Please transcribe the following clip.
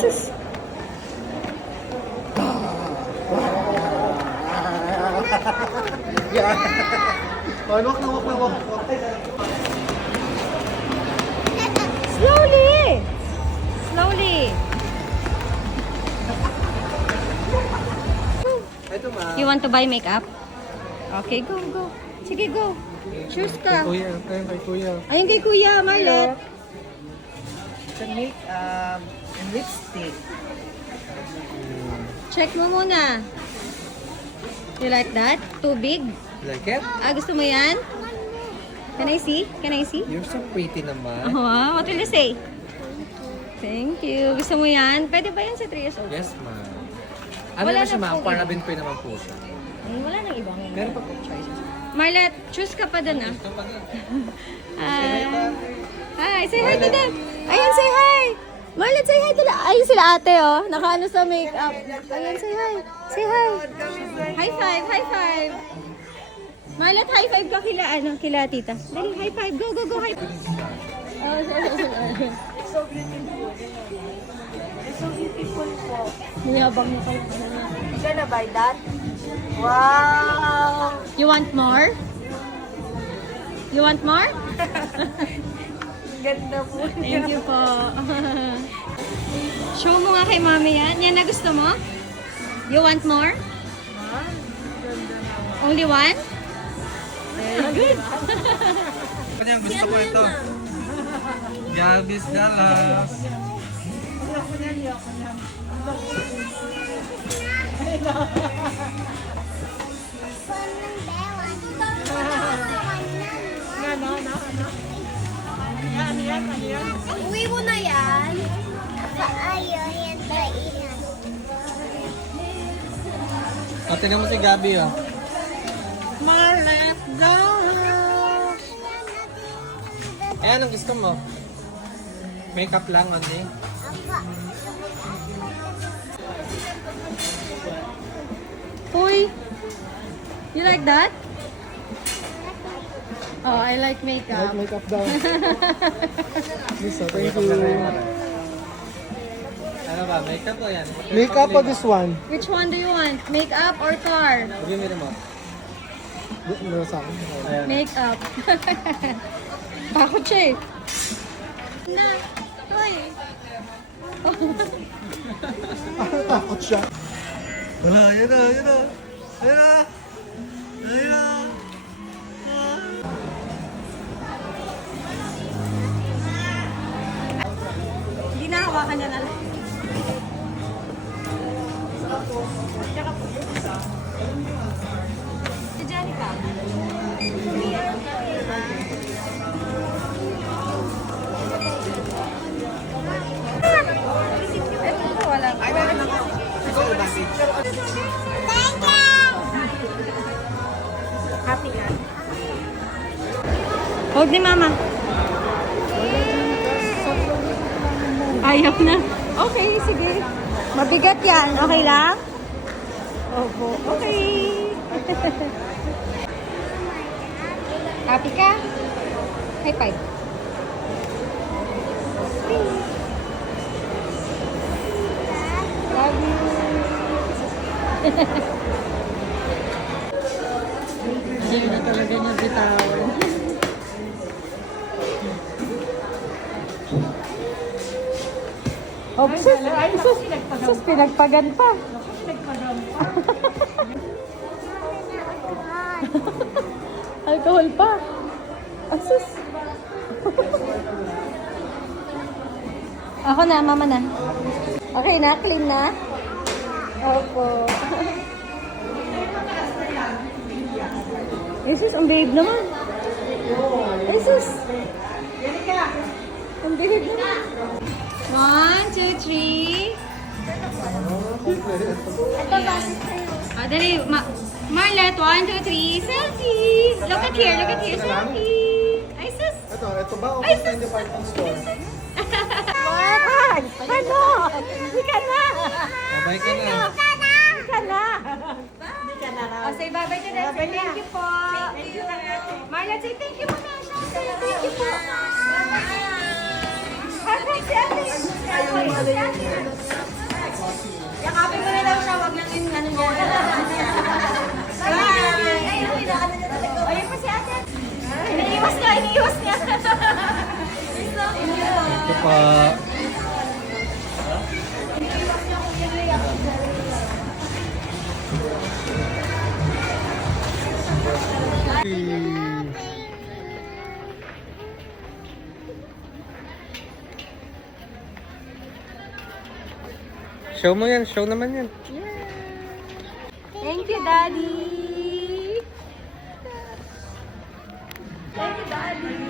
sus. Walk na, walk na, walk. Slowly! Slowly! Ito ma. You want to buy makeup? Okay, go, go. Sige, go. Choose ka. Kuya, tayo kay kuya. Ayun kay Kuya, Marlet. The make and lipstick. Check mo muna. You like that? Too big? Like it? Ah, gusto mo yan? Can I see? Can I see? You're so pretty naman. Oh, what will you say? Thank you. Gusto mo yan? Pwede ba yan sa 3 years old? Yes, ma'am. Ano Wala naman siya, na ma'am? po. Parabin po naman po siya. Wala nang ibang. Meron pa po choices. Marlet, choose ka pa dun ah. Ito pa din. Hi. Hi, say hi to them. Ayan, say hi. Marlet, say hi to them. Ayun sila ate oh. Nakaano sa makeup. Ayan, say hi. Say hi. High five, high five. Marlet, high five ka kila, kila tita. Dali, high five. Go, go, go, high five. Oh, So beautiful. So beautiful po. Niyabang niya pala. You gonna buy that? Wow! You want more? You want more? Ganda po. Thank you po. Show mo nga kay mami yan. Yan na gusto mo? You want more? Only one? Very good. Kanya gusto ko ito. Galvis Dallas. Uwi mo na yan. Ayaw, yan kainan. O, tingnan mo si Gabi, oh. Marlet, go! Eh, anong gusto mo? Makeup lang, only? Uy! You like that? Oh, I like makeup. Makeup daw. Lisa, thank you. Ano ba? Makeup o yan? Makeup or this one? Which one do you want? Makeup or car? Bigyan mo rin mo. No, sa akin. Ayan. Makeup. Takot siya eh. Na. Uy. Takot siya. Wala, yun na, yun na. Yun na. Yun na. Hindi na hawakan niya na lang. Si Janica. Ito wala. Ikaw, Basi. Happy ka? Hold ni mama. Ayaw na. Okay, sige. Mabigat yan. Okay lang? Opo. Okay. Happy ka? High five. Love you. Hindi na talaga niya bitawan. Oh, sus, pinagpagan pa. Alcohol pa. Asus. Ako na, mama na. Okay na, clean na? Opo. Jesus, ang babe naman. Jesus. Ang babe naman. 1, 2, 3. Ah, dali. Marlet, 1, 2, 3. Selfie. Look at here, selfie. Ay, sus. Ito ba? O Ay, basta yung department store? What? Ano? Hindi ka na. Babay ka na. Hindi ka na. Oh, say bye-bye to them. Say thank you po. Marlet, say thank you po na. Say thank you po. Bye-bye. Yakapin mo na lang siya, wag lang yung ano niya. Ayun pa si ate. Iniiwas niya, iniiwas niya. Ito pa. Show mo yan, show naman yan. Thank you, Daddy. Thank you, Daddy.